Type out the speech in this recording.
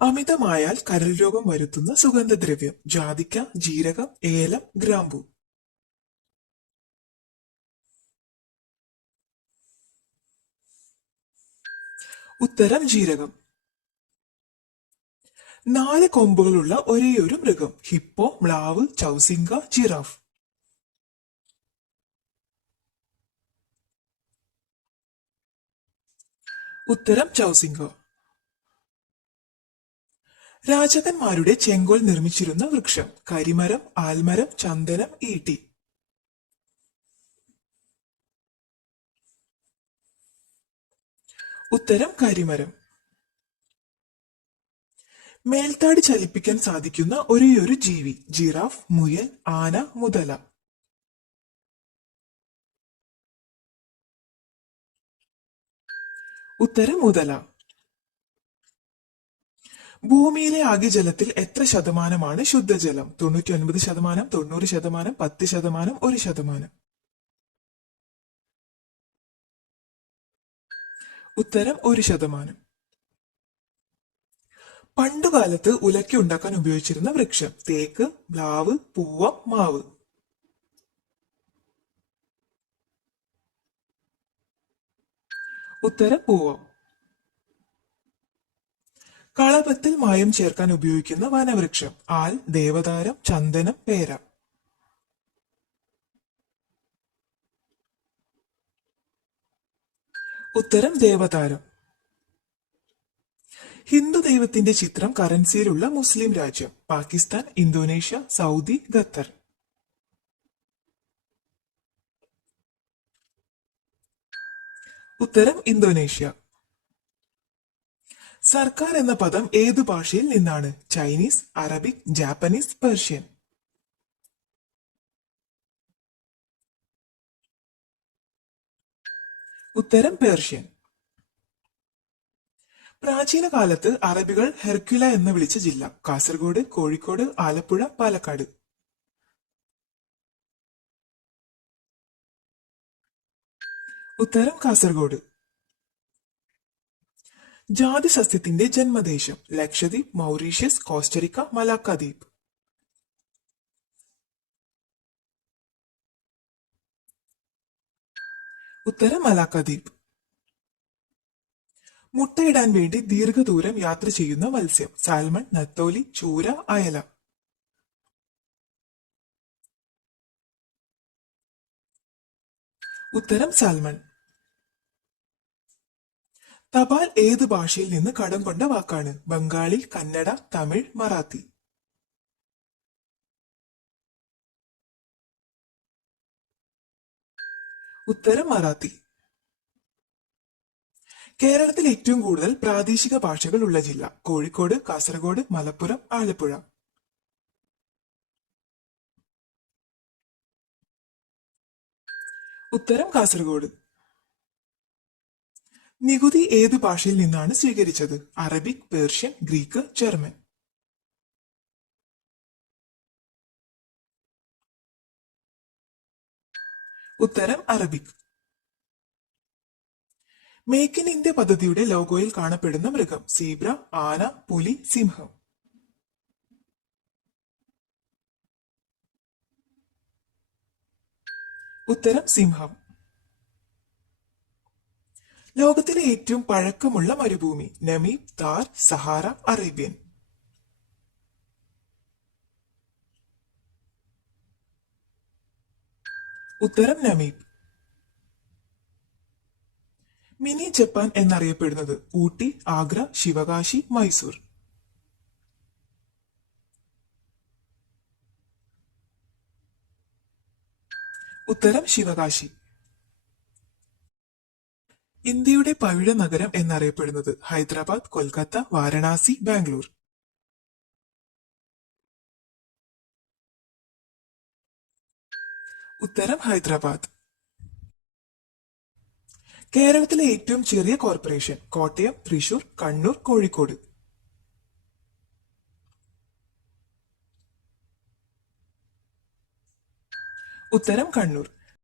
അമിതമായാൽ കരൾ രോഗം വരുത്തുന്ന സുഗന്ധദ്രവ്യം. ജാതിക്ക, ജീരകം, ഏലം, ഗ്രാമ്പു. ഉത്തരം ജീരകം. 4 കൊമ്പുകളുള്ള ഒരേയൊരു മൃഗം. ഹിപ്പോ, മ്ലാവ്, ചൗസിങ്ക, ജിറാഫ്. ഉത്തരം ചൗസിങ്ക. രാജാക്കന്മാരുടെ ചെങ്കോൽ നിർമ്മിച്ചിരുന്ന വൃക്ഷം. കരിമരം, ആൽമരം, ചന്ദനം, ഈട്ടി. ഉത്തരം കരിമരം. മേൽത്താടി ചലിപ്പിക്കാൻ സാധിക്കുന്ന ഒരേയൊരു ജീവി. ജിറാഫ്, മുയൽ, ആന, മുതല. ഉത്തരം മുതല. ഭൂമിയിലെ ആകെ ജലത്തിൽ എത്ര ശതമാനമാണ് ശുദ്ധജലം? 99%, 90%, 10%, 1%. ഉത്തരം 1%. പണ്ടുകാലത്ത് ഉലക്ക ഉണ്ടാക്കാൻ ഉപയോഗിച്ചിരുന്ന വൃക്ഷം. തേക്ക്, പ്ലാവ്, പൂവം, മാവ്. ഉത്തരം പൂവം. കളഭത്തിൽ മായം ചേർക്കാൻ ഉപയോഗിക്കുന്ന വനവൃക്ഷം. ആൽ, ദേവദാരം, ചന്ദനം, പേര. ഉത്തരം ദേവദാരം. ഹിന്ദു ദൈവത്തിന്റെ ചിത്രം കറൻസിയിലുള്ള മുസ്ലിം രാജ്യം. Pakistan, Indonesia, Saudi, Qatar. ഉത്തരം ഇന്തോനേഷ്യ. സർക്കാർ എന്ന പദം ഏതു ഭാഷയിൽ നിന്നാണ്? Chinese, Arabic, Japanese, Persian. ഉത്തരം പേർഷ്യൻ. പ്രാചീന കാലത്ത് അറബികൾ ഹെർക്യുല എന്ന് വിളിച്ച ജില്ല. കാസർഗോഡ്, കോഴിക്കോട്, ആലപ്പുഴ, പാലക്കാട്. ഉത്തരം കാസർഗോഡ്. ജാതി സസ്യത്തിന്റെ ജന്മദേശം. ലക്ഷദ്വീപ്, മൗറീഷ്യസ്, കോസ്റ്ററിക്ക, മലാക്ക ദ്വീപ്. ഉത്തരം മലാക്ക ദ്വീപ്. മുട്ടയിടാൻ വേണ്ടി ദീർഘദൂരം യാത്ര ചെയ്യുന്ന മത്സ്യം. സാൽമൺ, നത്തോലി, ചൂര, അയല. ഉത്തരം സാൽമൺ. തപാൽ ഏത് ഭാഷയിൽ നിന്ന് കടം കൊണ്ട വാക്കാണ്? ബംഗാളി, കന്നഡ, തമിഴ്, മറാത്തി. ഉത്തരം മറാത്തി. കേരളത്തിൽ ഏറ്റവും കൂടുതൽ പ്രാദേശിക ഭാഷകൾ ഉള്ള ജില്ല. കോഴിക്കോട്, കാസർഗോഡ്, മലപ്പുറം, ആലപ്പുഴ. ഉത്തരം കാസർഗോഡ്. നികുതി ഏത് ഭാഷയിൽ നിന്നാണ് സ്വീകരിച്ചത്? Arabic, Persian, Greek, German. ഉത്തരം അറബിക്. മേക്ക് ഇൻ ഇന്ത്യ പദ്ധതിയുടെ ലോഗോയിൽ കാണപ്പെടുന്ന മൃഗം. സീബ്ര, ആന, പുലി, സിംഹം. ഉത്തരം സിംഹം. ലോകത്തിലെ ഏറ്റവും പഴക്കമുള്ള മരുഭൂമി. Namib, Thar, Sahara, Arabian. ഉത്തരം നമീബ്. മിനി ജപ്പാൻ എന്നറിയപ്പെടുന്നത്. ഊട്ടി, ആഗ്ര, ശിവകാശി, മൈസൂർ. ഉത്തരം ശിവകാശി. ഇന്ത്യയുടെ പവിഴ നഗരം എന്നറിയപ്പെടുന്നത്. ഹൈദരാബാദ്, കൊൽക്കത്ത, വാരണാസി, ബാംഗ്ലൂർ. ഉത്തരം ഹൈദരാബാദ്. കേരളത്തിലെ ഏറ്റവും ചെറിയ കോർപ്പറേഷൻ. കോട്ടയം, തൃശൂർ, കണ്ണൂർ, കോഴിക്കോട്. ഉത്തരം കണ്ണൂർ.